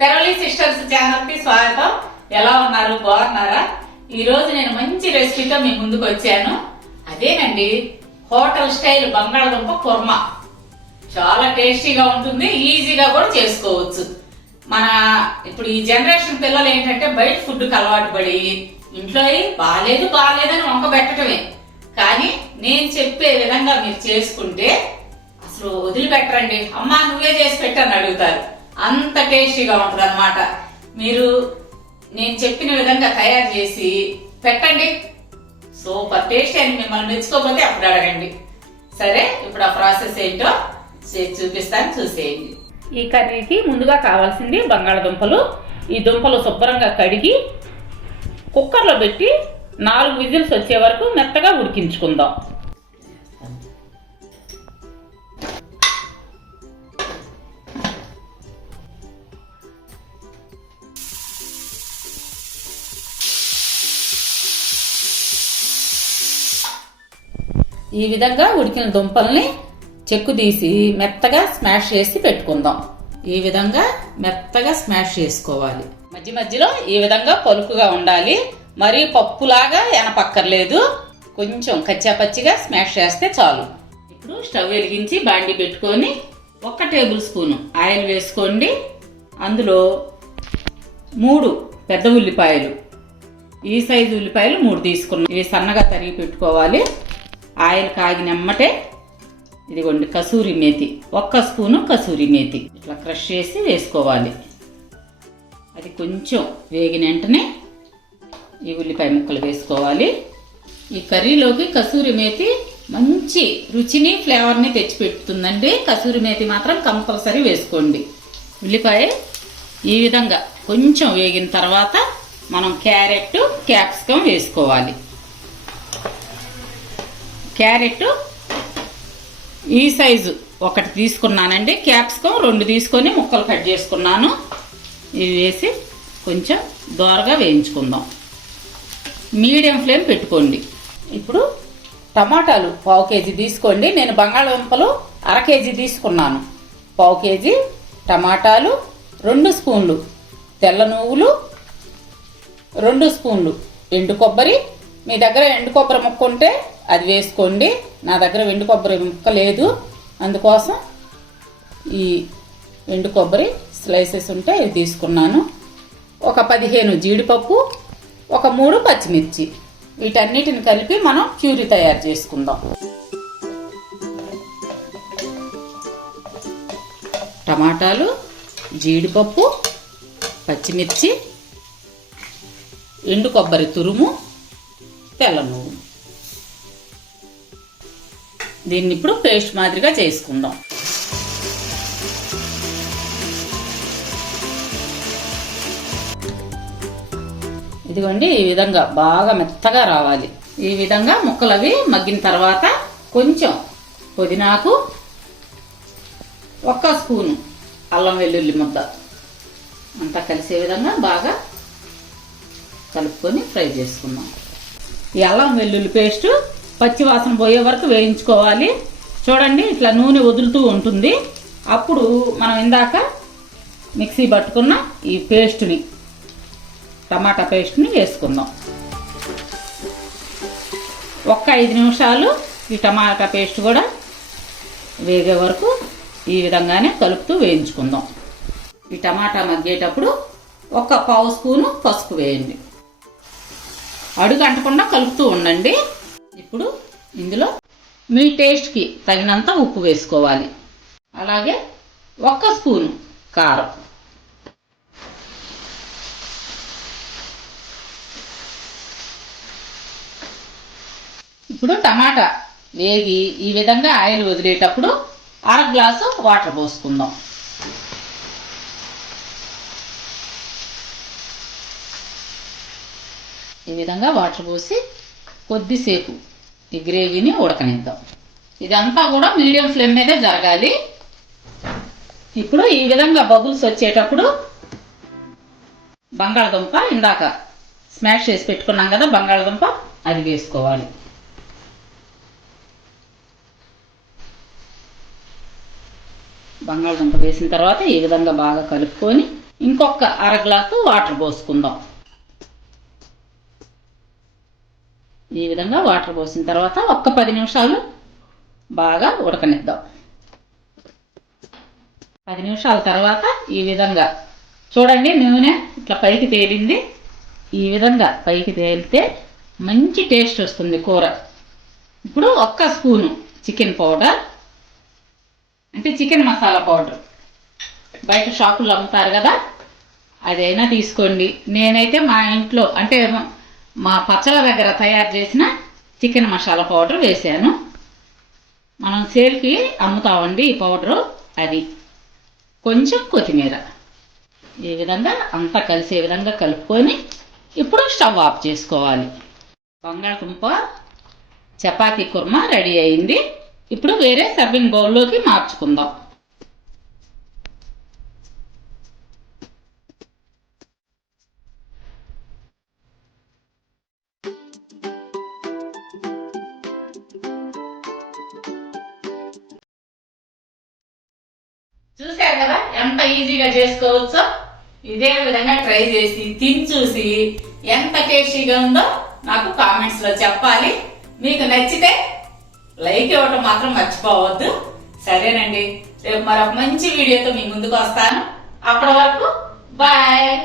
తెరవలి sisters ఛానల్కి స్వాగతం. ఎలా ఉన్నారు? బాగున్నారా? ఈ రోజు నేను మంచి రెసిపీతో మీ ముందుకు వచ్చాను. అదేనండి హోటల్ స్టైల్ బంగాళదుంప కుర్మా. చాలా టేస్టీగా ఉంటుంది ఈజీగా కూడా చేసుకోవచ్చు. మన ఇప్పుడు ఈ జనరేషన్ పిల్లలు ఏంటంటే బయట ఫుడ్ అలవాటు పడి ఇంట్లో అయి బాగాలేదు బాగాలేదని వంక పెట్టడమే కానీ నేను చెప్పే విధంగా మీరు చేసుకుంటే అసలు వదిలిపెట్టరండి. అమ్మా నువ్వే చేసి పెట్టని అడుగుతారు. అంత టేస్టీగా ఉంటుంది అనమాట మీరు నేను చెప్పిన విధంగా తయారు చేసి పెట్టండి. సూపర్ టేస్టీ అని మిమ్మల్ని మెచ్చుకోకపోతే అప్పుడు అడగండి. సరే ఇప్పుడు ఆ ప్రాసెస్ ఏంటో చూపిస్తాను చూసేయండి. ఈ కర్రీకి ముందుగా కావాల్సింది బంగాళదుంపలు. ఈ దుంపలు శుభ్రంగా కడిగి కుక్కర్లో పెట్టి నాలుగు విజిల్స్ వచ్చే వరకు మెత్తగా ఉడికించుకుందాం. ఈ విధంగా ఉడికిన దుంపల్ని చెక్కు తీసి మెత్తగా స్మాష్ చేసి పెట్టుకుందాం. ఈ విధంగా మెత్తగా స్మాష్ చేసుకోవాలి. మధ్య మధ్యలో ఈ విధంగా పలుకుగా ఉండాలి. మరీ పప్పులాగా ఎనపక్కర్లేదు. కొంచెం కచ్చాపచ్చిగా స్మాష్ చేస్తే చాలు. ఇప్పుడు స్టవ్ వెలిగించి బాండి పెట్టుకొని ఒక టేబుల్ స్పూన్ ఆయిల్ వేసుకోండి. అందులో మూడు పెద్ద ఉల్లిపాయలు ఈ సైజు ఉల్లిపాయలు మూడు తీసుకున్నాం. ఇవి సన్నగా తరిగి పెట్టుకోవాలి. ఆయిల్ కాగినమ్మటే ఇదిగోండి కసూరి మేతి. ఒక్క స్పూను కసూరి మేతి. ఇట్లా క్రష్ చేసి వేసుకోవాలి. అది కొంచెం వేగిన వెంటనే ఈ ఉల్లిపాయ ముక్కలు వేసుకోవాలి. ఈ కర్రీలోకి కసూరి మేతి మంచి రుచిని ఫ్లేవర్ని తెచ్చిపెడుతుందండి. కసూరి మేతి మాత్రం కంపల్సరీ వేసుకోండి. ఉల్లిపాయ ఈ విధంగా కొంచెం వేగిన తర్వాత మనం క్యారెట్ క్యాప్సికం వేసుకోవాలి. క్యారెట్ ఈ సైజు. ఒకటి తీసుకున్నానండి క్యాప్సికం రెండు తీసుకొని ముక్కలు కట్ చేసుకున్నాను. ఇవి వేసి కొంచెం దోరగా వేయించుకుందాం. మీడియం ఫ్లేమ్ పెట్టుకోండి. ఇప్పుడు టమాటాలు పావు కేజీ తీసుకోండి. నేను బంగాళదుంపలు అర కేజీ తీసుకున్నాను. పావు కేజీ టమాటాలు రెండు స్పూన్లు. తెల్ల నువ్వులు రెండు స్పూన్లు. ఎండు కొబ్బరి మీ దగ్గర ఎండు కొబ్బరి ముక్క ఉంటే అది వేసుకోండి. నా దగ్గర ఎండు కొబ్బరి ముక్క లేదు. అందుకోసం ఈ ఎండు కొబ్బరి స్లైసెస్ ఉంటే ఇది తీసుకున్నాను. ఒక పదిహేను జీడిపప్పు ఒక మూడు పచ్చిమిర్చి. వీటన్నిటిని కలిపి మనం క్యూరీ తయారు చేసుకుందాం. టమాటాలు జీడిపప్పు పచ్చిమిర్చి ఎండు కొబ్బరి తురుము తెల్ల నువ్వు దీన్ని ఇప్పుడు పేస్ట్ మాదిరిగా చేసుకుందాం. ఇదిగోండి ఈ విధంగా బాగా మెత్తగా రావాలి. ఈ విధంగా ముక్కలు అవి మగ్గిన తర్వాత కొంచెం పుదీనాకు ఒక్క స్పూను అల్లం వెల్లుల్లి ముద్ద. అంతా కలిసే విధంగా బాగా కలుపుకొని ఫ్రై చేసుకుందాం. అల్లం వెల్లుల్లి పేస్ట్ పచ్చివాసన పోయే వరకు వేయించుకోవాలి. చూడండి ఇట్లా నూనె వదులుతూ ఉంటుంది. అప్పుడు మనం ఇందాక మిక్సీ పట్టుకున్న ఈ పేస్ట్ని టమాటా పేస్ట్ని వేసుకుందాం. ఒక్క ఐదు నిమిషాలు ఈ టమాటా పేస్ట్ కూడా వేగే వరకు ఈ విధంగానే కలుపుతూ వేయించుకుందాం. ఈ టమాటా మగ్గేటప్పుడు ఒక పావు స్పూను పసుపు వేయండి. అడుగు అంటకుండా కలుపుతూ ఉండండి. ఇప్పుడు ఇందులో మీ టేస్ట్కి తగినంత ఉప్పు వేసుకోవాలి. అలాగే ఒక్క స్పూన్ కారం. ఇప్పుడు టమాటా వేగి ఈ విధంగా ఆయిల్ వదిలేటప్పుడు అర గ్లాసు వాటర్ పోసుకుందాం. ఈ విధంగా వాటర్ పోసి కొద్దిసేపు ఈ గ్రేవీని ఉడకనిద్దాం. ఇదంతా కూడా మీడియం ఫ్లేమ్ మీదే జరగాలి. ఇప్పుడు ఈ విధంగా బబుల్స్ వచ్చేటప్పుడు బంగాళదుంప ఇందాక స్మాష్ చేసి పెట్టుకున్నాం కదా బంగాళదుంప అది వేసుకోవాలి. బంగాళదుంప వేసిన తర్వాత ఈ విధంగా బాగా కలుపుకొని ఇంకొక అర గ్లాసు వాటర్ పోసుకుందాం. ఈ విధంగా వాటర్ పోసిన తర్వాత ఒక్క పది నిమిషాలు బాగా ఉడకనిద్దాం. పది నిమిషాల తర్వాత ఈ విధంగా చూడండి నూనె ఇట్లా పైకి తేలింది. ఈ విధంగా పైకి తేలితే మంచి టేస్ట్ వస్తుంది కూర. ఇప్పుడు ఒక్క స్పూను చికెన్ పౌడర్ అంటే చికెన్ మసాలా పౌడర్. బయట షాపుల్లో అమ్ముతారు కదా అదైనా తీసుకోండి. నేనైతే మా ఇంట్లో అంటే మా పచ్చళ్ళ దగ్గర తయారు చేసిన చికెన్ మసాలా పౌడర్ వేసాను. మనం సేల్కి అమ్ముతామండి ఈ పౌడరు. అది కొంచెం కొత్తిమీర. ఈ విధంగా అంతా కలిసే విధంగా కలుపుకొని ఇప్పుడు స్టవ్ ఆఫ్ చేసుకోవాలి. బంగాళదుంప చపాతీ కుర్మా రెడీ అయింది. ఇప్పుడు వేరే సర్వింగ్ బౌల్లోకి మార్చుకుందాం. కదా? ఎంత ఈజీగా చేసుకోవచ్చో ఇదే విధంగా ట్రై చేసి తిని చూసి ఎంత టేస్టీగా ఉందో నాకు కామెంట్స్లో చెప్పాలి. మీకు నచ్చితే లైక్ ఇవ్వటం మాత్రం మర్చిపోవద్దు. సరేనండి. రేపు మరొక మంచి వీడియోతో మీ ముందుకు వస్తాను. అప్పటి వరకు బాయ్